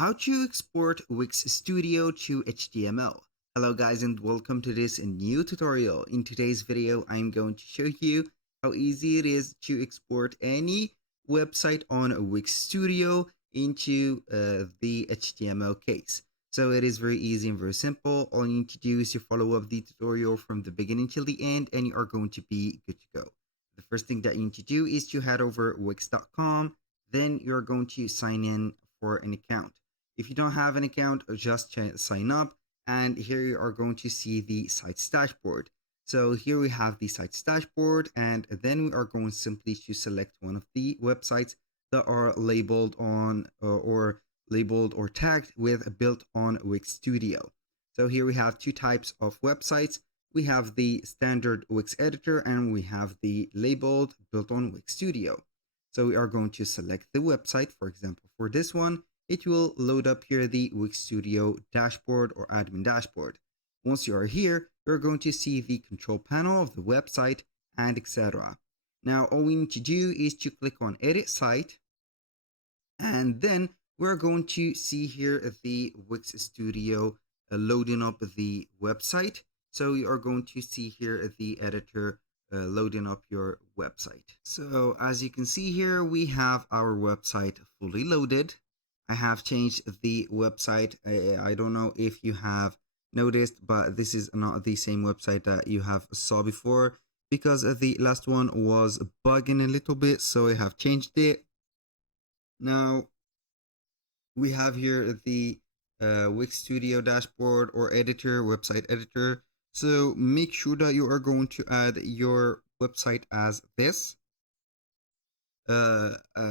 How to export Wix Studio to HTML. Hello guys and welcome to this new tutorial. In today's video, I'm going to show you how easy it is to export any website on Wix Studio into the HTML case. So it is very easy and very simple. All you need to do is to follow up the tutorial from the beginning till the end and you are going to be good to go. The first thing that you need to do is to head over wix.com. Then you're going to sign in for an account. If you don't have an account, just sign up, and here you are going to see the site's dashboard. So here we have the site's dashboard, and then we are going simply to select one of the websites that are labeled on or labeled or tagged with built on Wix Studio. So here we have two types of websites. We have the standard Wix editor and we have the labeled built on Wix Studio. So we are going to select the website. For example, for this one, it will load up here the Wix Studio dashboard or admin dashboard. Once you are here, you're going to see the control panel of the website and etc. Now, all we need to do is to click on Edit Site, and then we're going to see here the Wix Studio loading up the website. So you are going to see here the editor loading up your website. So as you can see here, we have our website fully loaded. I have changed the website. I don't know if you have noticed, but this is not the same website that you have saw before because the last one was bugging a little bit, so I have changed it. Now we have here the Wix Studio dashboard or editor, website editor. So make sure that you are going to add your website as this.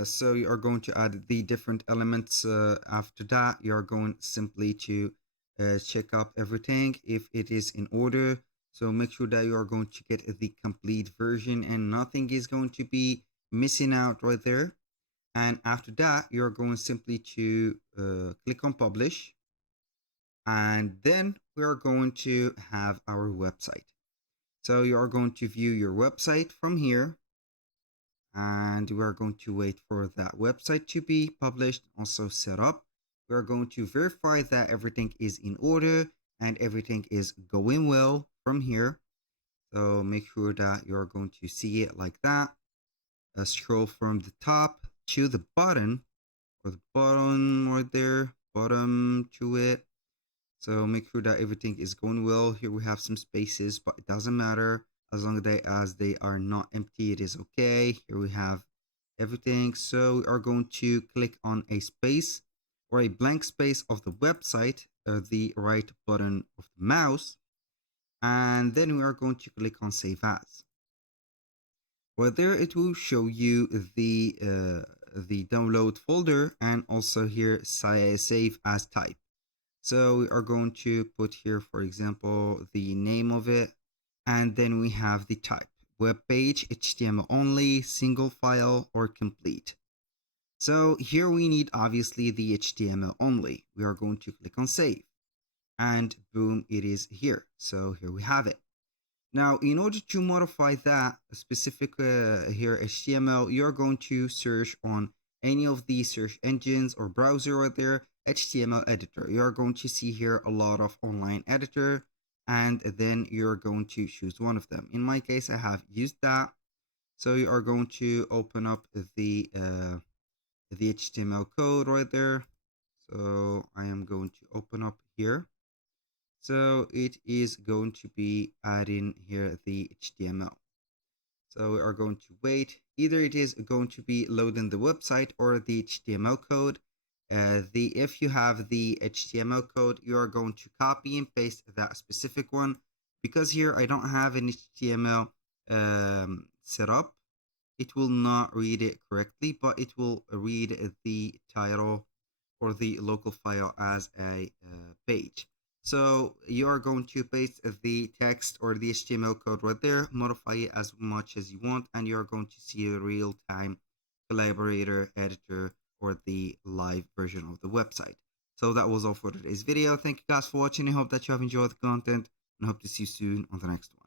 So you are going to add the different elements. After that, you are going simply to check up everything if it is in order. So make sure that you are going to get the complete version and nothing is going to be missing out right there. And after that, you're going simply to click on publish. And then we're going to have our website. So you are going to view your website from here. And we are going to wait for that website to be published, also set up. We are going to verify that everything is in order and everything is going well from here. So make sure that you're going to see it like that. Scroll from the top to the bottom, or the bottom right there, bottom to it. So make sure that everything is going well. Here we have some spaces, but it doesn't matter. As long as they are not empty, it is okay. Here we have everything. So we are going to click on a space or a blank space of the website, the right button of the mouse. And then we are going to click on Save As. Well, there it will show you the download folder and also here Save As type. So we are going to put here, for example, the name of it. And then we have the type, web page, HTML only, single file, or complete. So here we need obviously the HTML only. We are going to click on save and boom, it is here. So here we have it. Now, in order to modify that specific here HTML, you're going to search on any of the search engines or browser right there, HTML editor. You're going to see here a lot of online editor, and then you're going to choose one of them. In my case, I have used that. So you are going to open up the HTML code right there. So I am going to open up here. So it is going to be adding here the HTML. So we are going to wait. Either it is going to be loading the website or the HTML code. If you have the HTML code, you are going to copy and paste that specific one. Because here I don't have an HTML set up, it will not read it correctly, but it will read the title or the local file as a page. So you are going to paste the text or the HTML code right there, modify it as much as you want, and you're going to see a real-time collaborator editor or the live version of the website. So that was all for today's video. Thank you guys for watching. I hope that you have enjoyed the content and hope to see you soon on the next one.